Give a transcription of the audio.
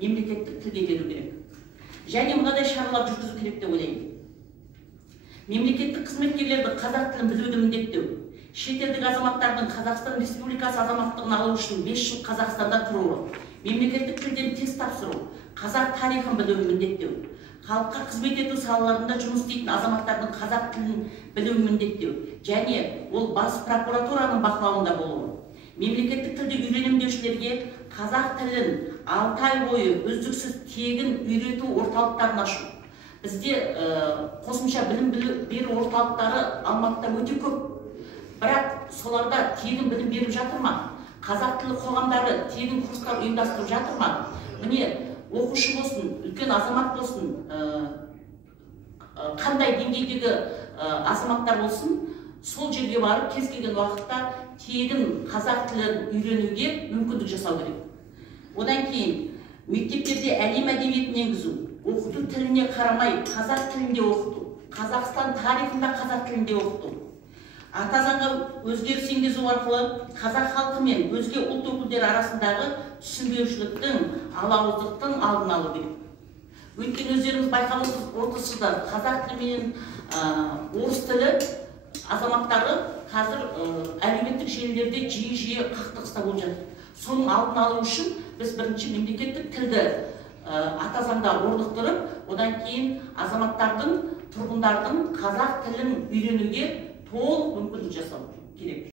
мемлекеттік тілге беру керек. Және мынадай шаралар жүргізу керек деп ойлаймын. Мемлекеттік қызметкерлерді қазақ тілін білуді міндеттеу. Шетелдік азаматтардың Қазақстан Республикасы азаматтығын алу үшін 5 жыл Қазақстанда тұруы, мемлекеттік тілден тест тапсыру, қазақ тарихын білуін міндеттеу. Халыққа қызмет ету салаларында жұмыс істейтін азаматтардың қазақ тілін білуін міндеттеу. Және ол бас прокуратураның бақылауында болуы. Мемлекеттік тілді үйренем деушілерге қазақ тілін 6 ай бойы үздіксіз тегін үйрету орталықтарын ашу. Бізде қосымша білім беру орталықтары Алматыда өте көп. Бірақ соларда тегін білім беріп жатыр ма? Қазақ тілі қоғамдары тегін курстар ұйымдастырып жатыр ма? Міне, оқушы болсын, үлкен азамат болсын, қандай деңгейдегі азаматтар болсын, сол жерге барып кез келген уақытта тегін қазақ тілін үйренуге мүмкіндік жасау керек. Одан кейін мектептерде әлем әдебиетін енгізу, оқыту тіліне қарамай қазақ тілінде оқыту, Қазақстан тарихында қазақ тілінде оқыту. Ата заңға өзгеріс енгізу арқылы қазақ халқы мен өзге ұлт өкілдері арасындағы түсінбеушіліктің, алауыздықтың алдын алу керек. Өйткені өздеріңіз байқап отырсыздар, қазақ тілі мен орыс тілі азаматтары қазір әлеуметтік желілерде жиі қақтығыста болып жатыр. Соның алдын алу үшін біз бірінші мемлекеттік тілді ата заңда орнықтырып, одан кейін азаматтардың, тұрғындардың қазақ тілін үйренуге толық мүмкіндік жасау керек.